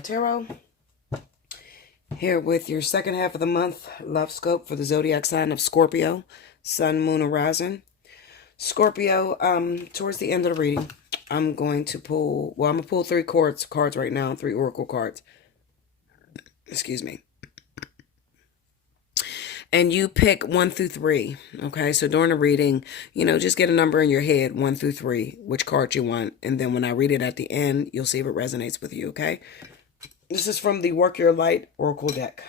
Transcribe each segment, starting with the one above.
Allseeingeyetarot. Here with your second half of the month love scope for the zodiac sign of Scorpio, Sun, Moon, and Rising. Scorpio, towards the end of the reading, I'm going to pull, I'm going to pull three cards right now, three oracle cards. Excuse me. And you pick 1 through 3, okay? So during the reading, just get a number in your head, 1 through 3, which card you want. And then when I read it at the end, you'll see if it resonates with you, okay? This is from the Work Your Light Oracle deck.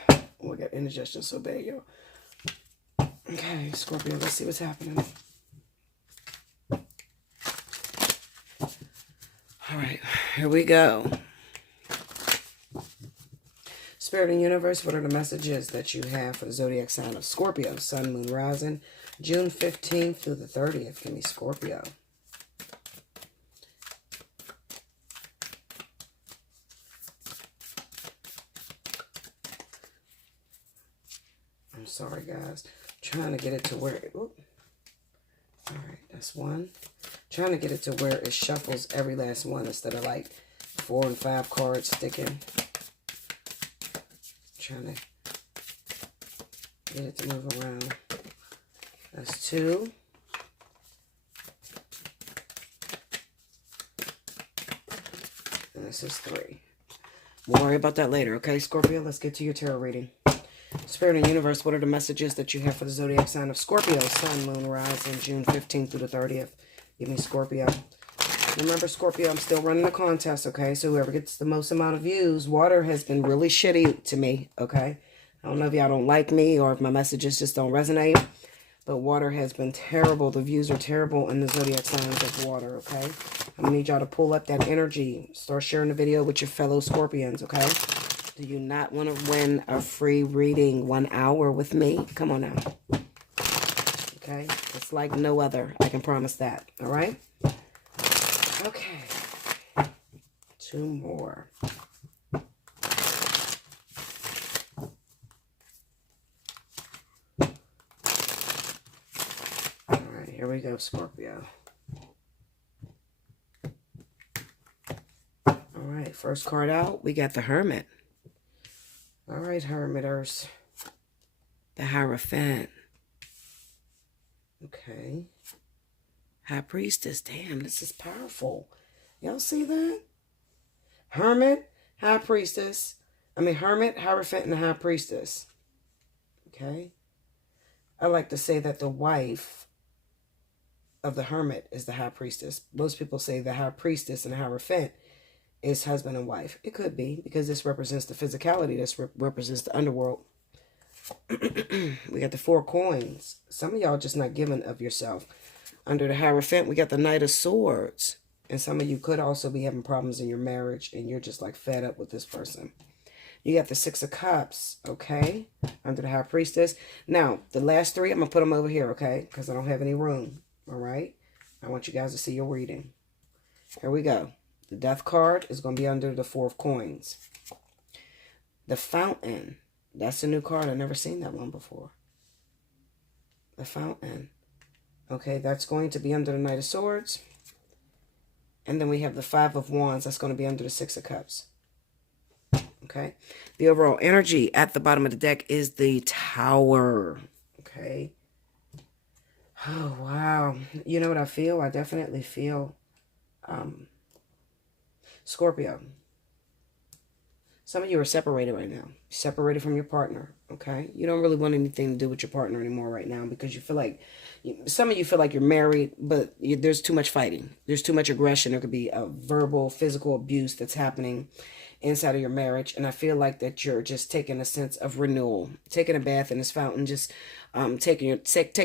Oh, I got indigestion so bad, yo. Okay, Scorpio, let's see what's happening. All right, here we go. Spirit and Universe, what are the messages that you have for the zodiac sign of Scorpio, Sun, Moon, Rising, June 15th through the 30th? Give me Scorpio. I'm sorry, guys. Trying to get it to where... All right, that's one. Trying to get it to where it shuffles every last one instead of like 4 and 5 cards sticking. Trying to get it to move around. That's 2. And this is 3. We'll worry about that later, okay, Scorpio? Let's get to your tarot reading. Spirit and Universe, what are the messages that you have for the zodiac sign of Scorpio, Sun, Moon, Rising, June 15th through the 30th? Give me Scorpio. Remember, Scorpio, I'm still running a contest, okay? So whoever gets the most amount of views, water has been really shitty to me, okay? I don't know if y'all don't like me or if my messages just don't resonate, but water has been terrible. The views are terrible in the zodiac signs of water, okay? I'm going to need y'all to pull up that energy. Start sharing the video with your fellow Scorpions, okay? Do you not want to win a free reading 1 hour with me? Come on now. Okay? It's like no other. I can promise that, all right? Okay, 2 more. All right, here we go, Scorpio. All right, first card out, we got the Hermit. All right, Hermiters. The Hierophant. Okay. High Priestess. Damn, this is powerful. Y'all see that? Hermit, High Priestess. Hermit, Hierophant, and the High Priestess. Okay. I like to say that the wife of the Hermit is the High Priestess. Most people say the High Priestess and the Hierophant is husband and wife. It could be, because this represents the physicality. This represents the underworld. We got the 4 coins. Some of y'all just not giving of yourself. Under the Hierophant, we got the Knight of Swords. And some of you could also be having problems in your marriage and you're just like fed up with this person. You got the 6 of Cups, okay? Under the High Priestess. Now, the last 3, I'm going to put them over here, okay? Because I don't have any room, all right? I want you guys to see your reading. Here we go. The Death card is going to be under the 4 of Coins. The Fountain. That's a new card. I've never seen that one before. The Fountain. Okay, that's going to be under the Knight of Swords. And then we have the 5 of Wands. That's going to be under the 6 of Cups. Okay. The overall energy at the bottom of the deck is the Tower. Okay. Oh, wow. You know what I feel? I definitely feel Scorpio. Some of you are separated right now. Separated from your partner, okay? You don't really want anything to do with your partner anymore right now because you feel like, some of you feel like you're married, but there's too much fighting. There's too much aggression. There could be a verbal, physical abuse that's happening inside of your marriage. And I feel like that you're just taking a sense of renewal. Taking a bath in this fountain, just taking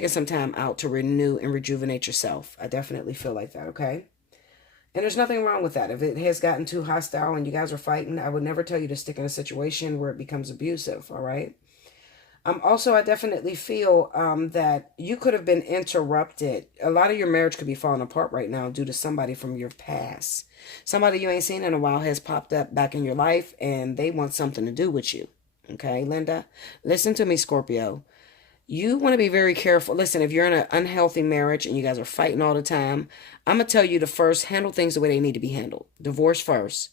some time out to renew and rejuvenate yourself. I definitely feel like that, okay? And there's nothing wrong with that. If it has gotten too hostile and you guys are fighting, I would never tell you to stick in a situation where it becomes abusive, all right? Also, I definitely feel that you could have been interrupted. A lot of your marriage could be falling apart right now due to somebody from your past. Somebody you ain't seen in a while has popped up back in your life and they want something to do with you. Okay, Linda? Listen to me, Scorpio. You want to be very careful. Listen, if you're in an unhealthy marriage and you guys are fighting all the time, I'm going to tell you to first handle things the way they need to be handled. Divorce first.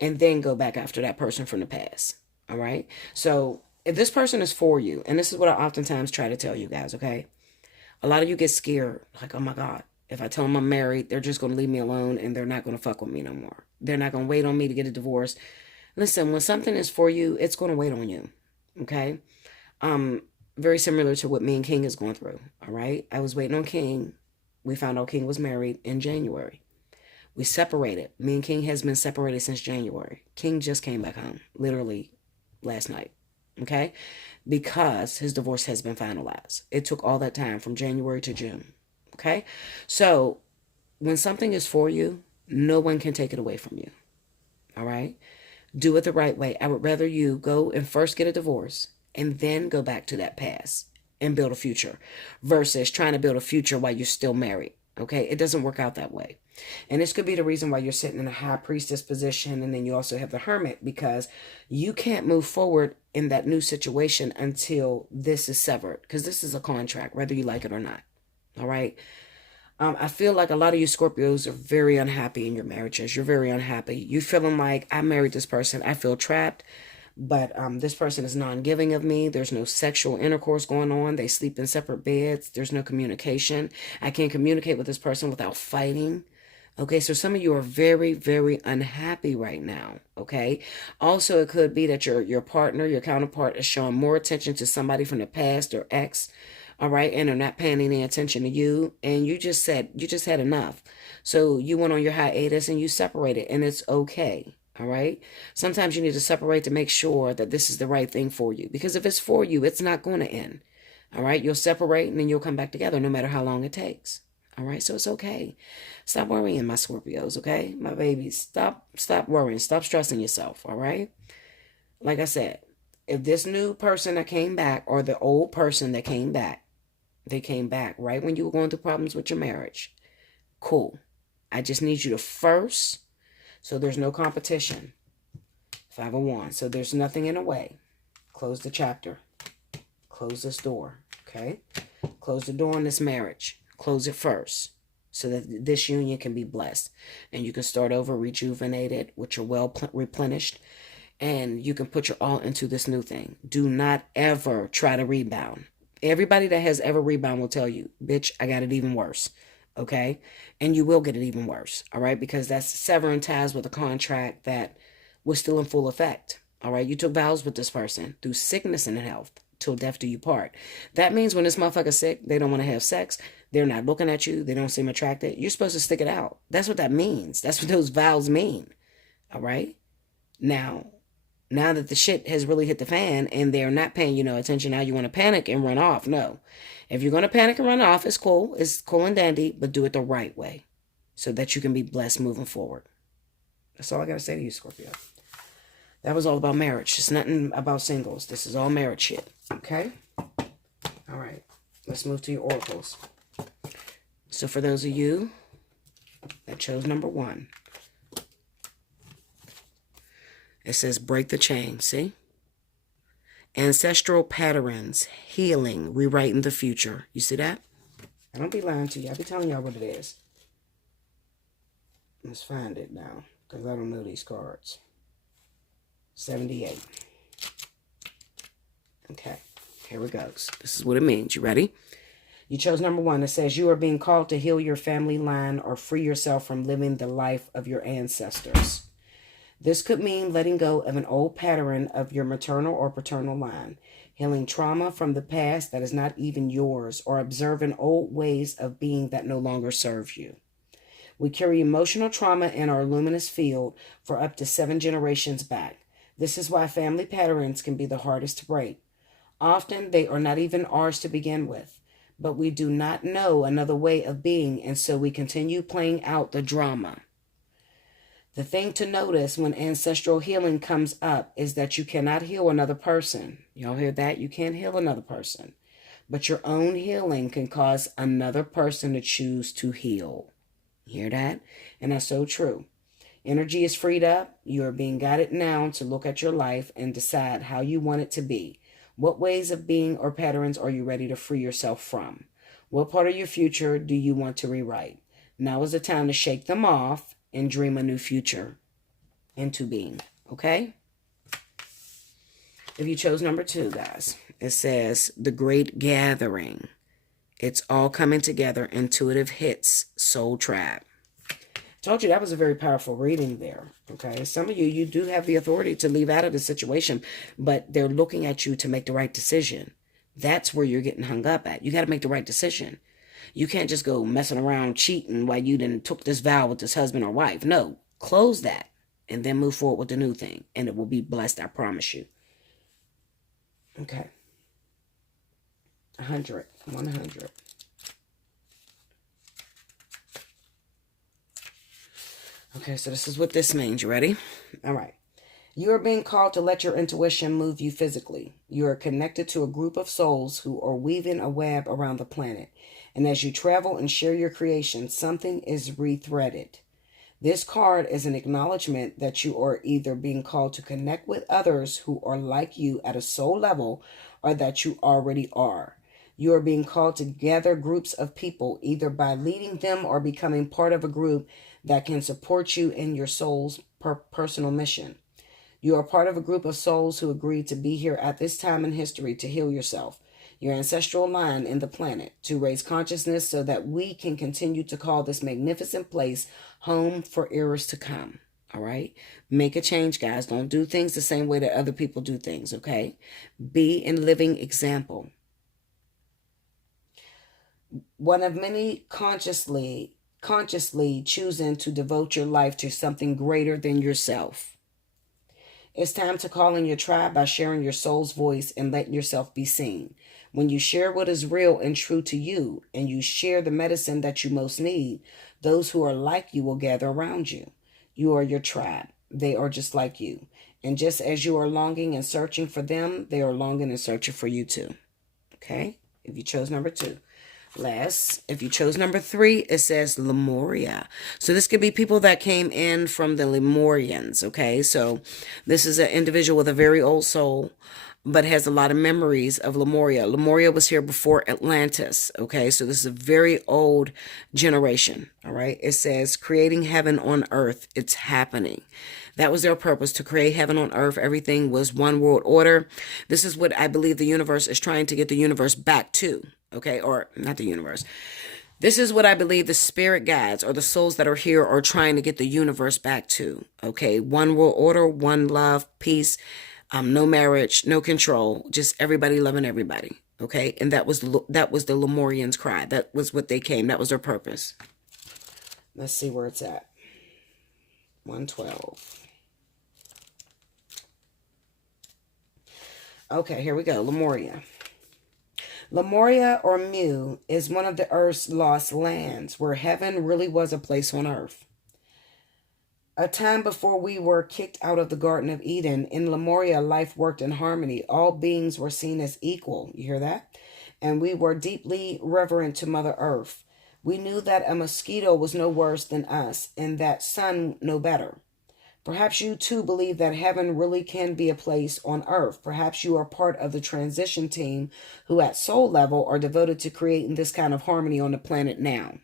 and then go back after that person from the past. All right. So if this person is for you, and this is what I oftentimes try to tell you guys, okay? A lot of you get scared, like, oh my God, if I tell them I'm married, they're just going to leave me alone and they're not going to fuck with me no more. They're not going to wait on me to get a divorce. Listen, when something is for you, it's going to wait on you. Okay? Very similar to what me and King is going through. All right? I was waiting on King. We found out King was married in January. We separated. Me and King has been separated since January. King just came back home, literally last night. Okay? Because his divorce has been finalized. It took all that time from January to June. Okay? So when something is for you, no one can take it away from you. All right? Do it the right way. I would rather you go and first get a divorce and then go back to that past and build a future versus trying to build a future while you're still married. Okay? It doesn't work out that way. And this could be the reason why you're sitting in a high priestess position, and then you also have the hermit, because you can't move forward in that new situation until this is severed, because this is a contract, whether you like it or not. All right? I feel like a lot of you Scorpios are very unhappy in your marriages. You're very unhappy. You're feeling like, I married this person. I feel trapped, but this person is non-giving of me. There's no sexual intercourse going on. They sleep in separate beds. There's no communication. I can't communicate with this person without fighting. Okay, so some of you are very, very unhappy right now, okay? Also, it could be that your partner, your counterpart is showing more attention to somebody from the past or ex, all right, and they're not paying any attention to you, and you just had enough. So you went on your hiatus and you separated, and it's okay, all right? Sometimes you need to separate to make sure that this is the right thing for you, because if it's for you, it's not going to end, all right? You'll separate, and then you'll come back together no matter how long it takes. All right, so it's okay. Stop worrying, my Scorpios, okay? My babies, stop worrying. Stop stressing yourself, all right? Like I said, if this new person that came back or the old person that came back, they came back right when you were going through problems with your marriage, cool. I just need you to first, so there's no competition. 5 of Wands, so there's nothing in the way. Close the chapter. Close this door, okay? Close the door on this marriage. Close it first so that this union can be blessed. And you can start over rejuvenated, with your well replenished. And you can put your all into this new thing. Do not ever try to rebound. Everybody that has ever rebound will tell you, bitch, I got it even worse. Okay? And you will get it even worse. All right? Because that's severing ties with a contract that was still in full effect. All right? You took vows with this person through sickness and health. Till death do you part. That means when this motherfucker's sick, they don't want to have sex. They're not looking at you. They don't seem attracted. You're supposed to stick it out. That's what that means. That's what those vows mean. All right? Now that the shit has really hit the fan and they're not paying you no attention, now you want to panic and run off. No. If you're going to panic and run off, it's cool. It's cool and dandy, but do it the right way so that you can be blessed moving forward. That's all I got to say to you, Scorpio. That was all about marriage. It's nothing about singles. This is all marriage shit. Okay? All right. Let's move to your oracles. So for those of you that chose number 1, it says break the chain. See? Ancestral patterns, healing, rewriting the future. You see that? I don't be lying to you. I be telling y'all what it is. Let's find it now, because I don't know these cards. 78. Okay, here it goes. This is what it means. You ready? You chose number 1. It says you are being called to heal your family line or free yourself from living the life of your ancestors. This could mean letting go of an old pattern of your maternal or paternal line, healing trauma from the past that is not even yours, or observing old ways of being that no longer serve you. We carry emotional trauma in our luminous field for up to 7 generations back. This is why family patterns can be the hardest to break. Often they are not even ours to begin with, but we do not know another way of being, and so we continue playing out the drama. The thing to notice when ancestral healing comes up is that you cannot heal another person. Y'all hear that? You can't heal another person. But your own healing can cause another person to choose to heal. Hear that? And that's so true. Energy is freed up. You are being guided now to look at your life and decide how you want it to be. What ways of being or patterns are you ready to free yourself from? What part of your future do you want to rewrite? Now is the time to shake them off and dream a new future. into being. Okay? If you chose number 2, guys, it says the great gathering. It's all coming together. Intuitive hits. Soul trap. Told you that was a very powerful reading there. Okay? Some of you do have the authority to leave out of the situation, but they're looking at you to make the right decision. That's where you're getting hung up at. You got to make the right decision. You can't just go messing around cheating while you didn't took this vow with this husband or wife. No, close that and then move forward with the new thing. And it will be blessed, I promise you. Okay. 100. Okay, so this is what this means. You ready? All right. You are being called to let your intuition move you physically. You are connected to a group of souls who are weaving a web around the planet. And as you travel and share your creation, something is rethreaded. This card is an acknowledgement that you are either being called to connect with others who are like you at a soul level, or that you already are. You are being called to gather groups of people, either by leading them or becoming part of a group that can support you in your soul's personal mission. You are part of a group of souls who agreed to be here at this time in history to heal yourself, your ancestral line in the planet, to raise consciousness so that we can continue to call this magnificent place home for eras to come. All right? Make a change, guys. Don't do things the same way that other people do things, okay? Be a living example. One of many consciously choosing to devote your life to something greater than yourself. It's time to call in your tribe by sharing your soul's voice and letting yourself be seen. When you share what is real and true to you, and you share the medicine that you most need, those who are like you will gather around you. You are your tribe. They are just like you. And just as you are longing and searching for them, they are longing and searching for you too. Okay? If you chose number 2. Last, if you chose number 3, it says Lemuria. So this could be people that came in from the Lemurians, okay? So this is an individual with a very old soul, but has a lot of memories of Lemuria. Lemuria was here before Atlantis, okay? So this is a very old generation, all right? It says creating heaven on earth. It's happening. That was their purpose, to create heaven on earth. Everything was one world order. This is what I believe the universe is trying to get the universe back to. Okay, or not the universe. This is what I believe the spirit guides or the souls that are here are trying to get the universe back to. Okay, one world order, one love, peace, no marriage, no control, just everybody loving everybody. Okay, and that was the Lemurians' cry. That was what they came. That was their purpose. Let's see where it's at. 112. Okay, here we go. Lemuria. Lemuria, or Mu, is one of the Earth's lost lands, where heaven really was a place on Earth. A time before we were kicked out of the Garden of Eden, in Lemuria, life worked in harmony. All beings were seen as equal. You hear that? And we were deeply reverent to Mother Earth. We knew that a mosquito was no worse than us, and that sun no better. Perhaps you too believe that heaven really can be a place on earth. Perhaps you are part of the transition team who at soul level are devoted to creating this kind of harmony on the planet now.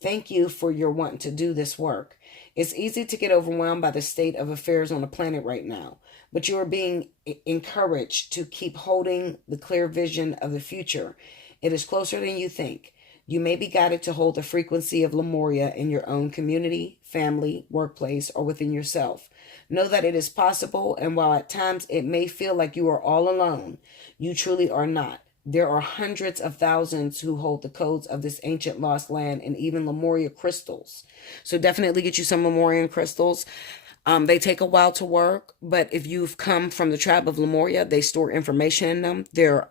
Thank you for your wanting to do this work. It's easy to get overwhelmed by the state of affairs on the planet right now, but you are being encouraged to keep holding the clear vision of the future. It is closer than you think. You may be guided to hold the frequency of Lemuria in your own community, family, workplace, or within yourself. Know that it is possible, and while at times it may feel like you are all alone, you truly are not. There are hundreds of thousands who hold the codes of this ancient lost land, and even Lemuria crystals. So definitely get you some Lemurian crystals. They take a while to work, but if you've come from the tribe of Lemuria, they store information in them. They're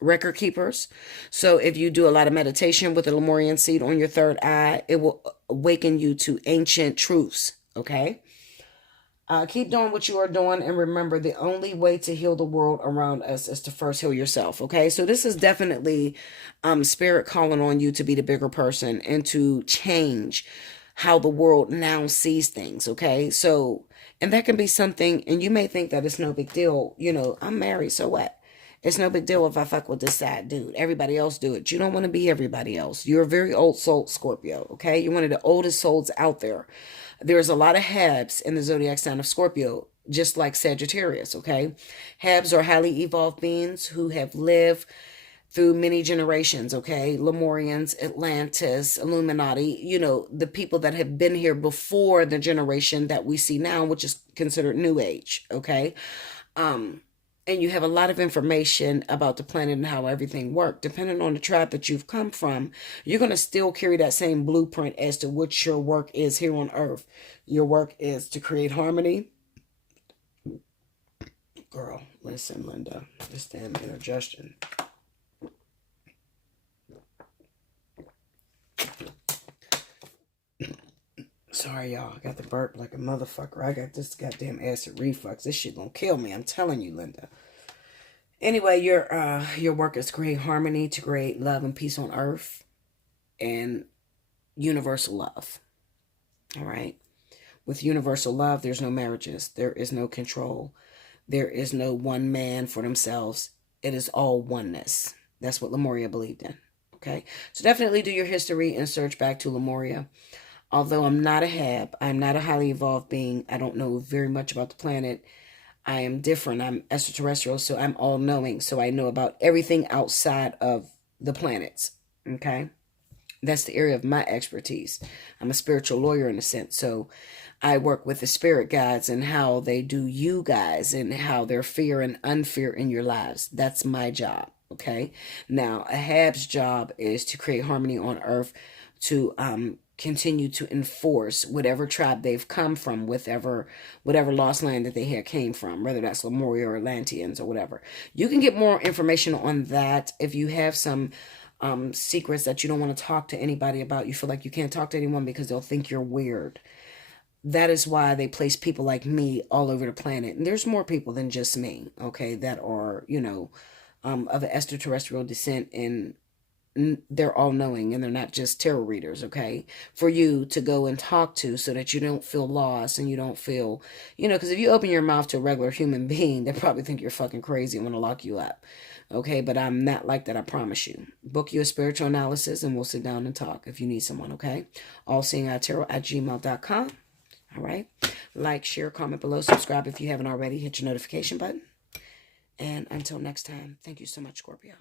record keepers. So if you do a lot of meditation with the Lemurian seed on your third eye, it will awaken you to ancient truths. Okay? Keep doing what you are doing, and remember, the only way to heal the world around us is to first heal yourself. Okay? So this is definitely spirit calling on you to be the bigger person and to change how the world now sees things. Okay? So, and that can be something, and you may think that it's no big deal. You know, I'm married, so what? It's no big deal if I fuck with this sad dude. Everybody else do it. You don't want to be everybody else. You're a very old soul, Scorpio, okay? You're one of the oldest souls out there. There's a lot of Habs in the zodiac sign of Scorpio, just like Sagittarius, okay? Habs are highly evolved beings who have lived through many generations, okay? Lemurians, Atlantis, Illuminati, you know, the people that have been here before the generation that we see now, which is considered New Age, okay? And you have a lot of information about the planet and how everything worked. Depending on the tribe that you've come from, you're going to still carry that same blueprint as to what your work is here on Earth. Your work is to create harmony. Girl, listen, Linda, this damn indigestion. Sorry, y'all. I got the burp like a motherfucker. I got this goddamn acid reflux. This shit gonna kill me. I'm telling you, Linda. Anyway, your work is to create harmony, to create love and peace on earth, and universal love. All right. With universal love, there's no marriages. There is no control. There is no one man for themselves. It is all oneness. That's what Lemuria believed in. Okay. So definitely do your history and search back to Lemuria. Although I'm not a Hab, I'm not a highly evolved being. I don't know very much about the planet. I am different. I'm extraterrestrial, so I'm all-knowing. So I know about everything outside of the planets. Okay? That's the area of my expertise. I'm a spiritual lawyer in a sense. So I work with the spirit guides and how they do you guys and how they're fear and unfear in your lives. That's my job. Okay? Now, a Hab's job is to create harmony on earth, to continue to enforce whatever tribe they've come from, whatever lost land that they had came from, whether that's Lemuria or Atlanteans or whatever. You can get more information on that if you have some secrets that you don't want to talk to anybody about. You feel like you can't talk to anyone because they'll think you're weird. That is why they place people like me all over the planet. And there's more people than just me, okay, that are, you know, of an extraterrestrial descent, and they're all knowing, and they're not just tarot readers, okay, for you to go and talk to so that you don't feel lost and you don't feel, you know, because if you open your mouth to a regular human being, they probably think you're fucking crazy and want to lock you up, okay? But I'm not like that, I promise you. Book you a spiritual analysis and we'll sit down and talk if you need someone, okay? Allseeingeyetarot@gmail.com. All right? Like, share, comment below, subscribe if you haven't already, hit your notification button. And until next time, thank you so much, Scorpio.